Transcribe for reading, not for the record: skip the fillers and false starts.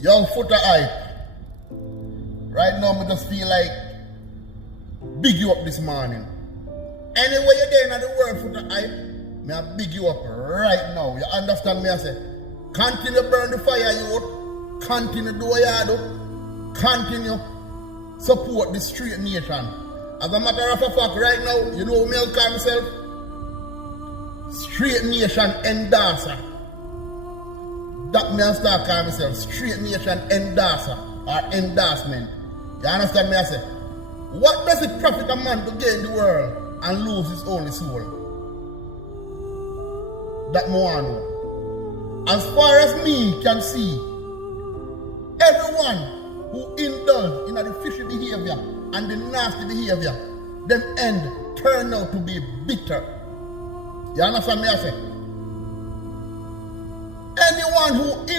Young foota hype. Right now, I just feel like big you up this morning. Anywhere you're there in the world, foota hype, I big you up right now. You understand me? I say, continue burn the fire, you. Continue do what you do. Continue support the street nation. As a matter of fact, right now, you know what I call myself? Street nation endorser. That me I start calling myself Straight Nation endorser or endorsement. You understand me? I say, what does it profit a man to gain the world and lose his only soul? That more I know. As far as me can see, everyone who indulge in the fishy behavior and the nasty behavior, them end turn out to be bitter. You understand me? I say, anyone who